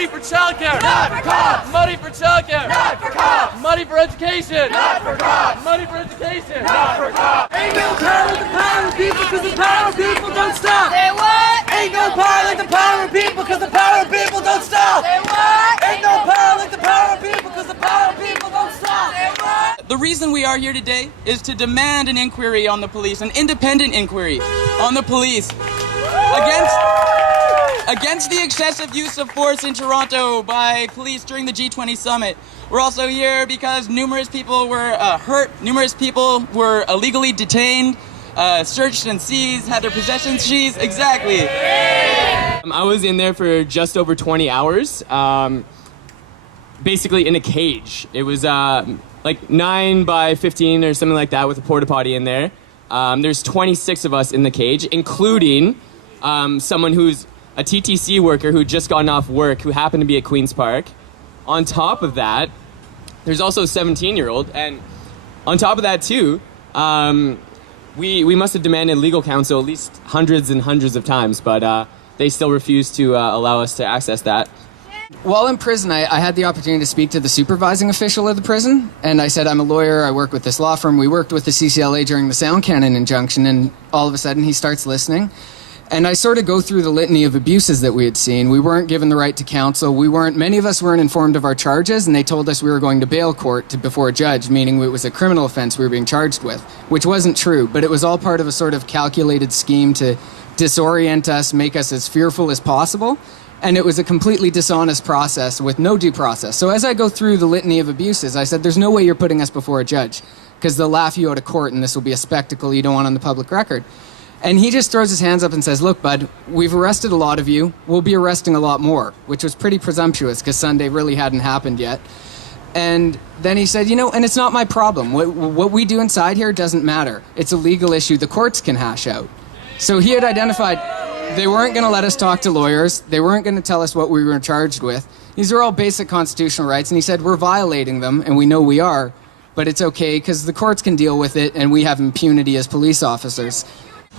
Money for childcare. Not for cops. Money for childcare. Not for cops. Money for education. Not for cops. Money for education. Not for cops. Ain't no power like the power of people, cause the power of people don't stop. Say what? Ain't no power like the power of people, cause the power of people don't stop. Say what? Ain't no power like the power of people, cause the power of people don't stop. Say what? The reason we are here today is to demand an inquiry on the police, an independent inquiry on the police against the excessive use of force in Toronto by police during the G20 summit. We're also here because numerous people were hurt, numerous people were illegally detained, searched and seized, had their possessions seized. Exactly. I was in there for just over 20 hours, basically in a cage. It was like 9 by 15 or something like that with a porta potty in there. There's 26 of us in the cage, including someone who's a TTC worker who just gotten off work who happened to be at Queen's Park. On top of that, there's also a 17-year-old, and on top of that too, we must have demanded legal counsel at least hundreds and hundreds of times, but they still refuse to allow us to access that. While in prison, I had the opportunity to speak to the supervising official of the prison, and I said, I'm a lawyer, I work with this law firm. We worked with the CCLA during the sound cannon injunction, and all of a sudden he starts listening. And I sort of go through the litany of abuses that we had seen. We weren't given the right to counsel. Many of us weren't informed of our charges, and they told us we were going to bail court before a judge, meaning it was a criminal offense we were being charged with, which wasn't true, but it was all part of a sort of calculated scheme to disorient us, make us as fearful as possible. And it was a completely dishonest process with no due process. So as I go through the litany of abuses, I said, there's no way you're putting us before a judge, because they'll laugh you out of court and this will be a spectacle you don't want on the public record. And he just throws his hands up and says, look, bud, we've arrested a lot of you. We'll be arresting a lot more, which was pretty presumptuous because Sunday really hadn't happened yet. And then he said, and it's not my problem. What we do inside here doesn't matter. It's a legal issue the courts can hash out. So he had identified they weren't going to let us talk to lawyers. They weren't going to tell us what we were charged with. These are all basic constitutional rights. And he said, we're violating them, and we know we are, but it's okay because the courts can deal with it, and we have impunity as police officers.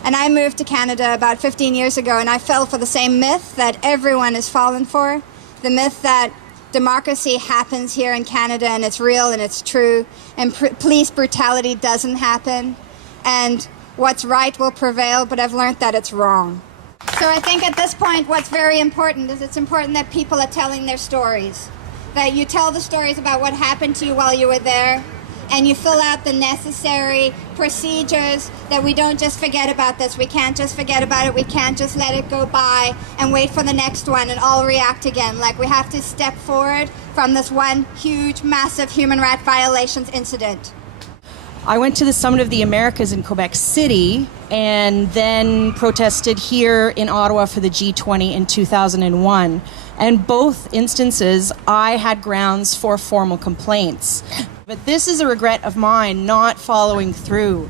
And I moved to Canada about 15 years ago, and I fell for the same myth that everyone has fallen for, the myth that democracy happens here in Canada and it's real and it's true, and police brutality doesn't happen, and what's right will prevail, but I've learned that it's wrong. So I think at this point what's very important is it's important that people are telling their stories, that you tell the stories about what happened to you while you were there, and you fill out the necessary procedures, that we don't just forget about this. We can't just forget about it. We can't just let it go by and wait for the next one and all react again. Like, we have to step forward from this one huge, massive human rights violations incident. I went to the Summit of the Americas in Quebec City and then protested here in Ottawa for the G20 in 2001. And both instances, I had grounds for formal complaints. But this is a regret of mine, not following through,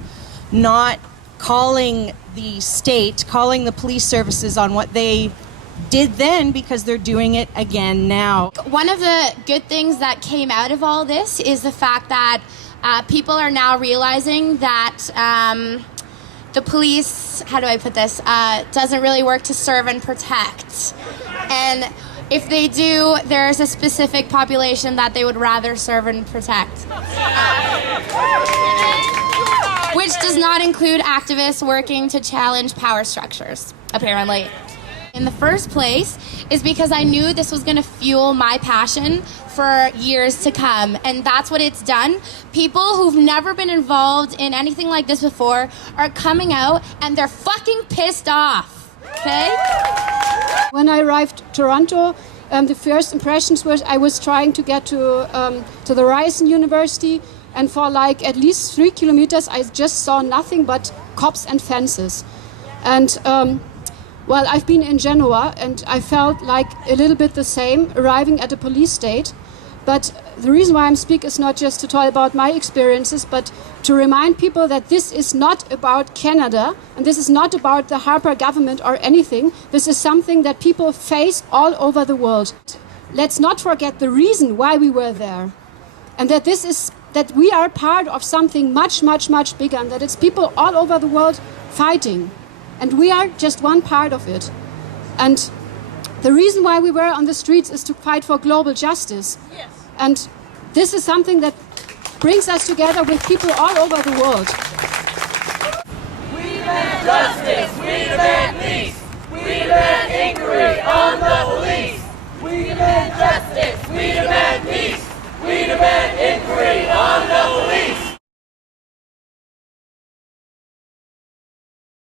not calling the state, calling the police services on what they did then, because they're doing it again now. One of the good things that came out of all this is the fact that people are now realizing that the police, how do I put this, doesn't really work to serve and protect. And if they do, there's a specific population that they would rather serve and protect. Which does not include activists working to challenge power structures, apparently. In the first place is because I knew this was going to fuel my passion for years to come, and that's what it's done. People who've never been involved in anything like this before are coming out and they're fucking pissed off, okay? When I arrived in Toronto, the first impressions was I was trying to get to the Ryerson University, and for like at least 3 kilometers I just saw nothing but cops and fences. And well, I've been in Genoa and I felt like a little bit the same arriving at a police state. But the reason why I'm speaking is not just to talk about my experiences, but to remind people that this is not about Canada, and this is not about the Harper government or anything. This is something that people face all over the world. Let's not forget the reason why we were there, and that we are part of something much, much, much bigger, and that it's people all over the world fighting, and we are just one part of it. And The reason why we were on the streets is to fight for global justice. Yes. And this is something that brings us together with people all over the world. We demand justice. We demand peace. We demand inquiry on the police. We demand justice.